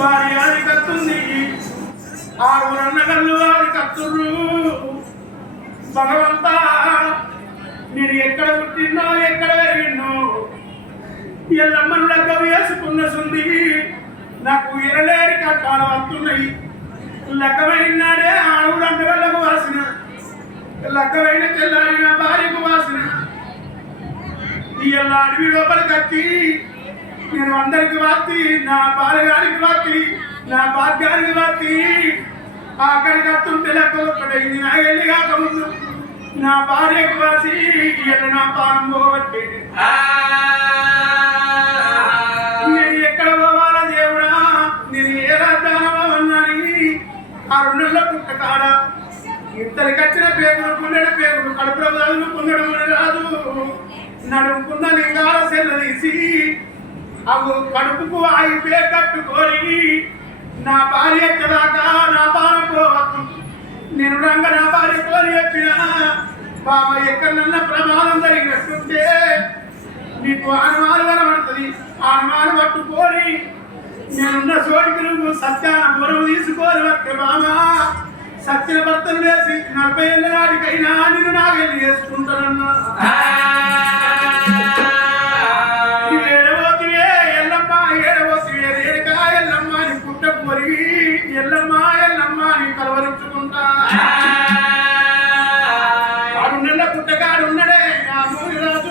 వారి అది కత్తుంది ఆరున్నగల్లు వారి కత్తుర్రు. భగవంతా నేను ఎక్కడ పుట్టినో ఎక్కడ పెరిగినో ఎల్లమ్మని లెక్క వేసుకున్న సుంది నాకు ఎరలేని కట్టాలు వస్తున్నాయి. లెక్కమైనాడే ఆరుగురు అంటగళ్ళకు వాసిన, లెక్కమైన తెల్లారి నా భార్యకు వాసిన. ఇవాళ అడవి లోపలికి వచ్చి నేను అందరికి వార్తి, నా బాలగారికి వార్తి, నా భాగ్యానికి వార్తి. ఆఖరికి వస్తుంటే లెక్క ఒక్కటైంది. నా ఎల్లి కాకముందు నా భార్యకు వాసి ఇవాళ నా పానం పోవట్టే. నేను ఎక్కడ పోవాలా దేవుడా, నేను ఏ రాజ్యాన్ని ఆ 2 నెలల పుట్టకాడ ఇద్దరికి వచ్చిన పేగులు పుల్లెడ పేగులు కడుపుల రాజులు పుల్లెడు రాజు నడుపుకున్న లింగాల సెల్ల తీసి అవు కడుపుకు ఆగిపే కట్టుకొని నా భార్య ఎక్కదాకా నా పానం పోవద్దు. నేను రంగ నా భార్యతో చెప్పిన బాబా ఎక్కడన్నా ప్రమాదం జరిగినట్టుంటే నీకు అనుమానం కనబడుతుంది. అనుమానం పట్టుకొని నేనున్న చోటికి నువ్వు సత్యాన్ని బరువు తీసుకొని వస్తే బామా సత్యన భర్తను వేసి 40 ఏళ్ళ నాటికైనా నిన్ను నాగెళ్ళి చేసుకుంటానన్నా. ఏడవోతివే ఎల్లమ్మ ఏడవోతివే రేణుకా ఎల్లమ్మ అని పుట్టకు మరిగి ఎల్లమ్మ ఎల్లమ్మ అని కలవరించుకుంటా. 6 నెలల పుట్టగాడు ఉన్నాడే ఆ మూడి రాజు.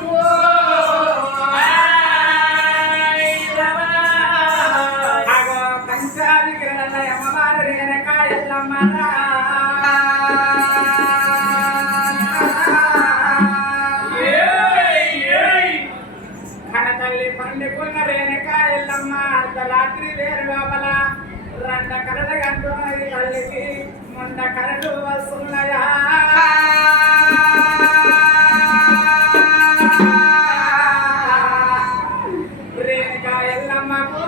పండుకున్న రేణుకా ఎల్లమ్మ అర్ధరాత్రి వేరు లోపల 2 కరలు కంటున్నది తల్లికి మొండ కరలు వస్తున్నాయా. రేణుకా ఎల్లమ్మకు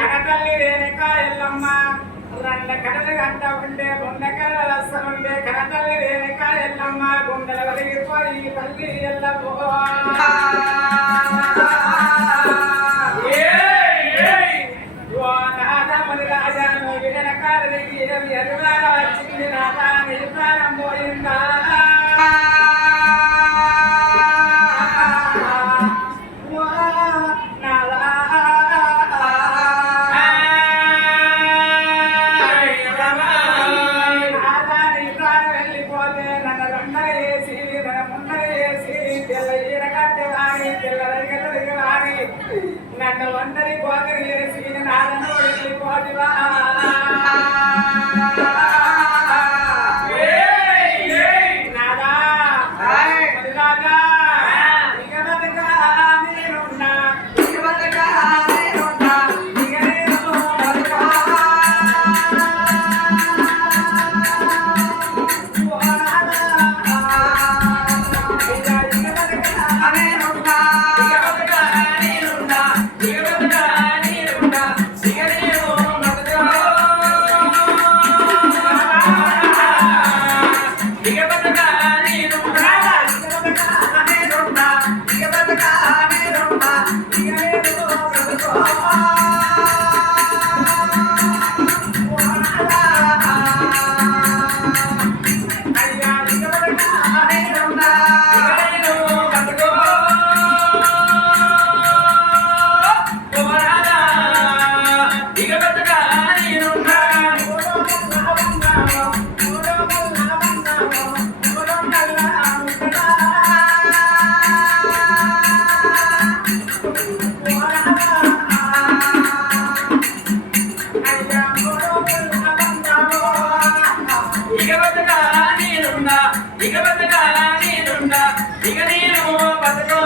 కనతల్లి రేణుకా ఎల్లమ్మ 2 కరలు గంట ఉండే 2 కరలు వస్తుండే కనతల్లి రేణుకా ఎల్లమ్మ గుండెల వలిగిపోయి తల్లి ఎల్లమ్మో. రాజాను వినకాలకి ఎరువాల వచ్చింది నాదా నిర్మాణం పోయిందా. నన్ను ఒంటరి పోకరి చేసి నాన్న వెళ్ళిపోటివా. నాదా రాజా ఇక బతుకా నేనున్నా, ఇక బతుకా నేనున్నా, ఇక నేను బతుకా.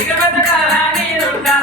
ఇక బతకాలా నేనుండా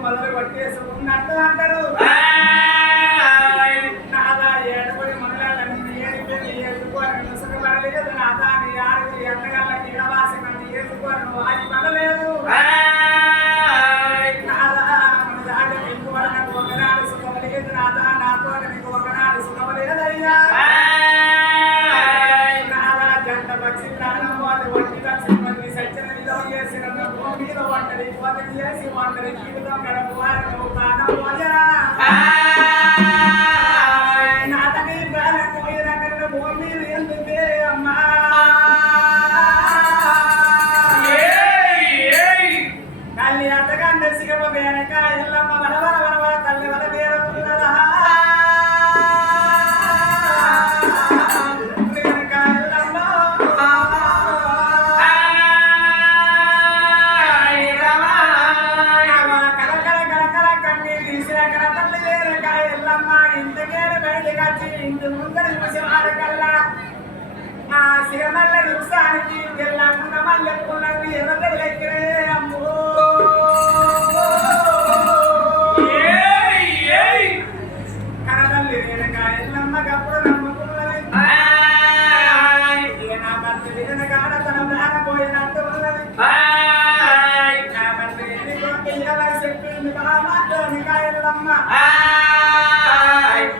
మొదలు కొట్టేసుకున్నట్టు అంటారు నాదా ఏడుకొని మొదలన్నీ ఏడిపోయి ఏడుకోని ముసుగుపడలేదు నాదా నీ ఆరు ఎండగల్ల నీడవాసి నన్ను ఏడుకోను అది పడలేదు నాదా మన దాటి నీకు నాకు ఒకనాడు సుఖమలేదు నాదా నాతో నీకు ఒకనాడు సుఖమలేదయ్యా నాదా జంట పక్షి ప్రాణం వాళ్ళు వంటి లక్ష్మి సత్యన విధం చేసిన భూమి మీద వంటది పోతని చేసి వంటది జీవితం గడపు వారు ప్రాణం పోయా నాతని ప్రాణం పోయిన భూమి ఎందుకే అమ్మా తల్లి అంతకంటే సిగమ వెనక ఎల్లమ్మ వరవర వరవర తల్లి వర వేరుతున్నదా వెనక ఎల్లమ్మ కలకల కలకల కన్నీ తీసిన కల తల్లి వెనక ఎల్లమ్మ ఇంతకేరు బయటికి వచ్చి ఇంటి ముందర చూసి వాడకల్లా ఆ సిగమల్ల వృక్షానికి ఎల్లమ్మ మల్లె పుల్లకి ఎర్రదలెక్కిరే అమ్మో కనతల్లి వెనక ఎల్లమ్మకప్పుడు నమ్ముకున్నది నా భర్త వెనక తన ప్రాణ పోయినట్టు ఉన్నది నా భర్త ఎన్నికొంటే ఎలా చెప్పింది బామాటోనిక ఎల్లమ్మ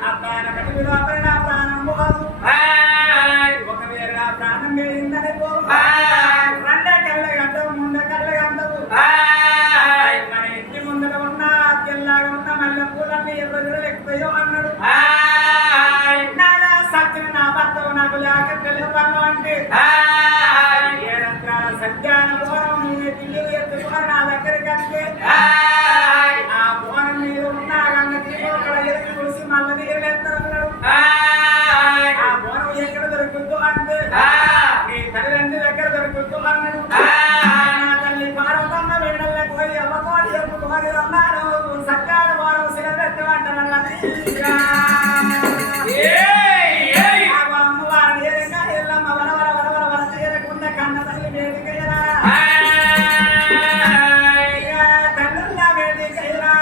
అబ్బాన కటికి లోపల నా ప్రాణం పోదు ఒకవేళ నా ప్రాణం వేయిందని పో రెండ కళ్ళ గంటవు ముంద కళ్ళ గంటవు మన ఇంటి ముందర ఉన్న తెల్లగా ఉన్న మల్లె పూలన్నీ ఎవరు ఎక్కుతాయో అన్నాడు నాదా సత్యం నా భర్త నాకు లేక తెలియపన్ను అంటే ఏడంత్రాల సత్యాన బోనం నేనే తిల్లి ఎత్తుకొని నా దగ్గరికి అంటే ఆ బోనం మీద ఉన్న గంగ తీరు అక్కడ ఎదురు చూసి మళ్ళీ నీళ్ళు ఎత్తన్నాడు ఆ బోనం ఎక్కడ దొరుకుతుందో అంటే నీ తల్లిదండ్రి దగ్గర దొరుకుతుందో అన్నాడు నా తల్లి పార్వతమ్మ వెడల్ల పోయి అమ్మకోడి ఎప్పుకోని అన్నాడు సత్యాల బోనం సిగరెట్టమంటానన్నది అమ్మవారిని ఏదైనా ఎల్లమ్మ వరవర వరవర వర తీరకుండా కన్న తల్లి వేదికయ్యరా తల్లుల్లా వేదికయ్యరా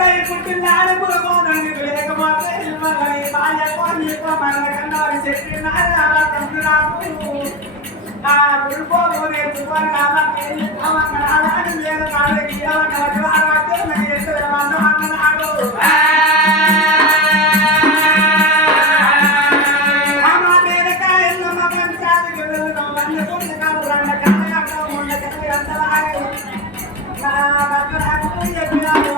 పిల్లై పుట్టినాడు పురుగునంది లేకపోతే ఇవ్వని బాల్యకో నీకో మన కన్నారి చెప్పినారు అలా తండ్రి నాకు ఆ గురుపోగు నేర్చుకొని కాబట్టి అమ్మన్నాడు నేను కాళ్ళకి అమ్మన్నాడు అలాగే నేను ఎక్కడ అమ్మన్నాడు అమ్మ నేరకాయలు మా పంచాయతీ గురువులు అన్న కొన్ని కాదు రెండు కన్నయ్య ముందు కన్నయ్య అంతలాగే నా భక్తులకు చెప్పినాడు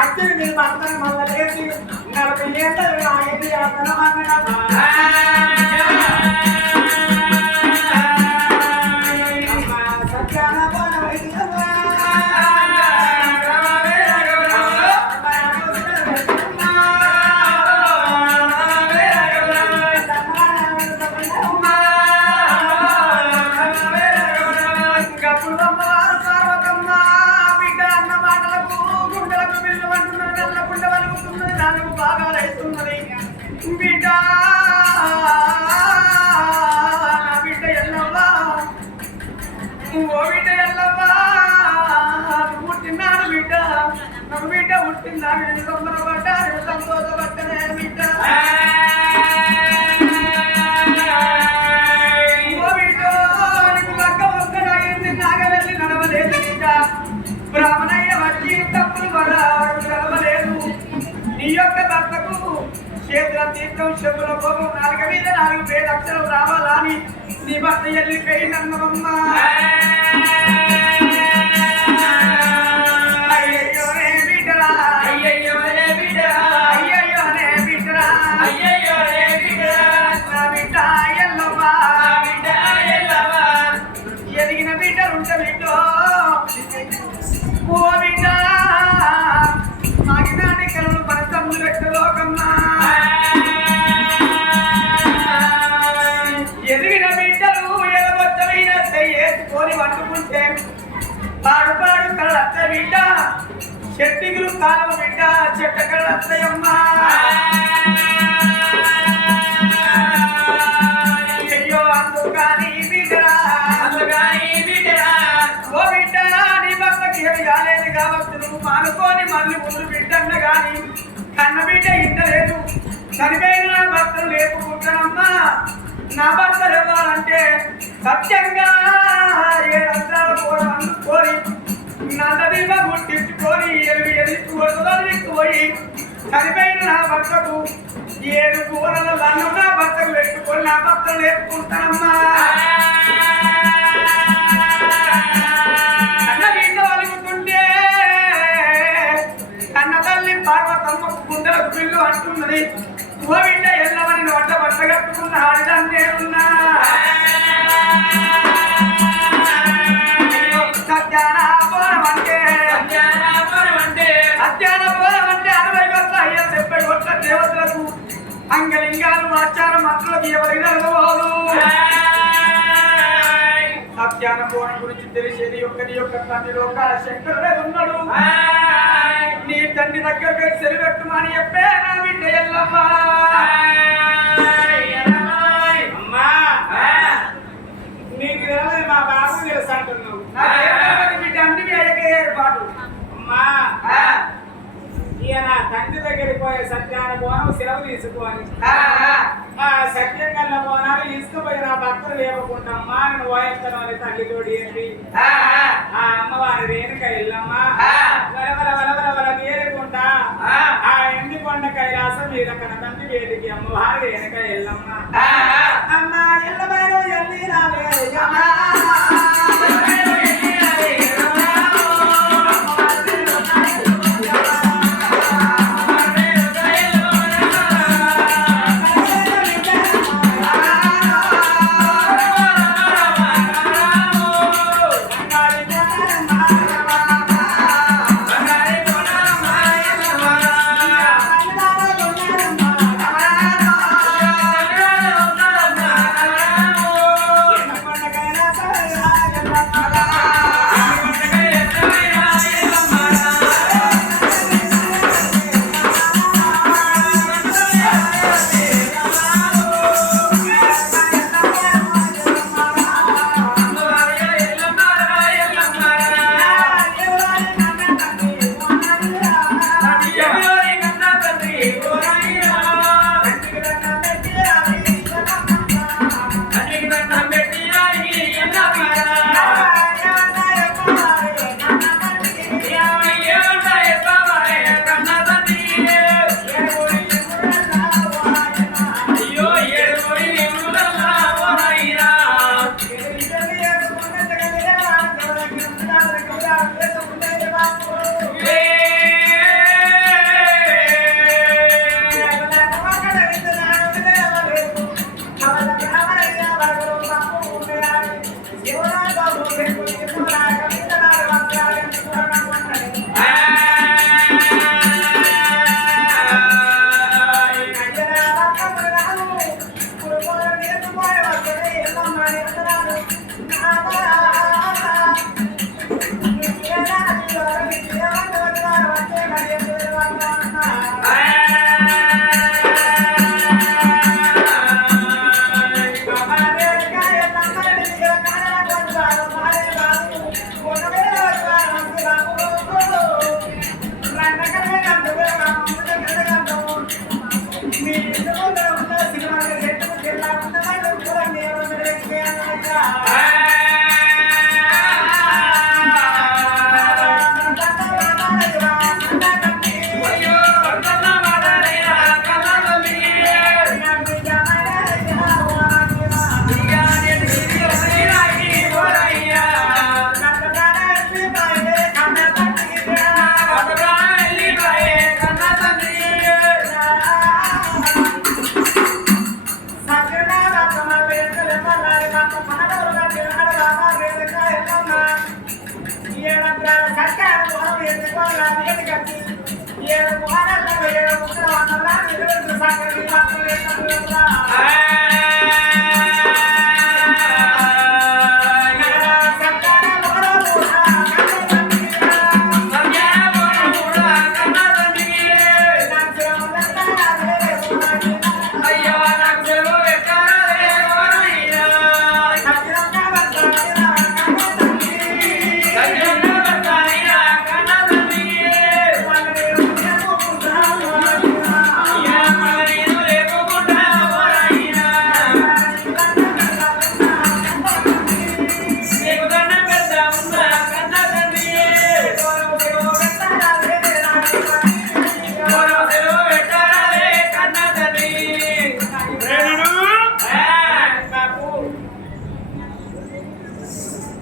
అక్కడ మీరు పక్కన మళ్ళీ లేచి 40 ఏళ్ళు ఆగింది అతను సత్యాన బ్రాహ్మణయ్య వచ్చి తప్పులు గడవలేదు నీ యొక్క భర్తకు చేతుల తీర్థం చెప్పుల భోగం 4 మీద 4 పేరు అక్షరం రావాలని నీ భర్త వెళ్ళిపోయిందమ్మా ఎదిగిన బిడ్డలు ఉంటే బిడ్డో ఓ బిడ్డ మాగినాటి కలను పరిశ్రమలు వ్యక్తలోకమ్మా ఎదిగిన బిడ్డలు ఎలగొచ్చమైన వేసుకొని వండుకుంటే పాడు పాడు కళ్ళ బిడ్డ చెట్టిగులు కాలం బిడ్డ చెట్ట కళ్ళమ్మా అయ్యో అందుకని బిడ్డరా ఓ బిడ్డ నీ భర్తకి ఏమి కాలేదు కావచ్చు నువ్వు మానుకొని మళ్ళీ ముందు బిడ్డన్న గాని కన్న బిడ్డ ఇంటలేదు చనిపోయిన నా భర్తను లేపుకుంటానమ్మా నా భర్తలు ఇవ్వాలంటే సత్యంగా 7 అంతరాలు కూడా అందుకొని నల్లదిగా గుర్తించుకొని ఎదిరిపోయి చనిపోయిన నా భర్తకు 7 కూరల అన్నం నా భర్తకు పెట్టుకొని నా భర్తను లేపుకుంటానమ్మా కన్న తల్లి పార్వతమ్మకు గుండెలకు పిల్లు అంటున్నది ఓ బిడ్డ ఎల్లవని వంట బట్ట కట్టుకున్న ఆడిదాన్ని నేనున్నా సత్యానపోరం అంటే 60 గొప్ప అయ్యా 70 గొప్ప దేవతలకు అంగలింగాలు ఆచారం మంత్రులకు ఎవరికి జరగబోదు సత్యానపోరం గురించి తెలిసేది నీ యొక్క తండ్రిలో శంకరుడే ఉన్నాడు నీ తండ్రి దగ్గర సెలిపెట్టుమని చెప్పే నా బిడ్డ ఎల్లమ్మా నీకు తెలియదు మా బాబు తెలుసు అంటున్నావు బిడ్డ అన్ని ఏర్పాటు అమ్మా ఈయన తండ్రి దగ్గరికి పోయే సత్యాన బోనం సెలవు తీసుకోవాలి సత్యం కల్ల బోనాలు ఇసుకుపోయి నా భక్తులు లేవకుంటామ్మా నేను వాయిస్తాను అని తల్లి తోడి ఏంటి ఆ అమ్మవారి రేణుక ఎల్లమ్మా వలవల వేరుకుంటా ఆ ఎండి కొండ కైలాసం మీద కన తండ్రి వేడికి అమ్మవారి రేణుక ఎల్లమ్మ అమ్మ ఎల్లమాయో ఎల్లి రావే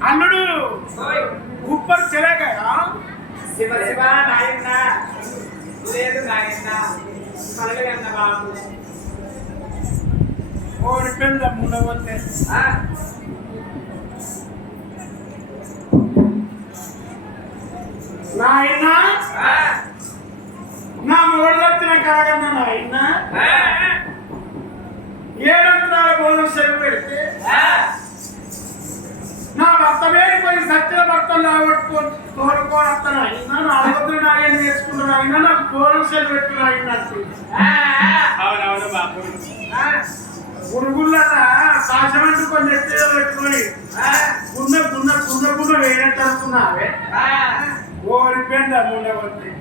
అల్లుడు ఉప్పర్ చెరగా శివ శివ నాయన లేదు నాయన కలగన్న బాబు ఓడి పెంద ముండవతే నాయన నా మొదలొచ్చిన కలగన్న నాయన ఏడంతరాల బోనం సెలవు పెడితే నా భర్త వేడిపోయి సత్య భర్తలు రాబట్టుకొని తోడుకోవస్తాను అయినా నా అడుగుతున్న నాయన నేర్చుకుంటున్నా అయినా నాకు బోనసలు పెట్టిన అయినట్టు అవునవును బాబు గురుగుళ్ళ సాశమంటూ కొన్ని ఎత్తులో పెట్టుకొని గుండె గుండె గుండె గుండె వేయనట్టు అనుకున్నావే ఓడిపోయింది ఉండవద్దు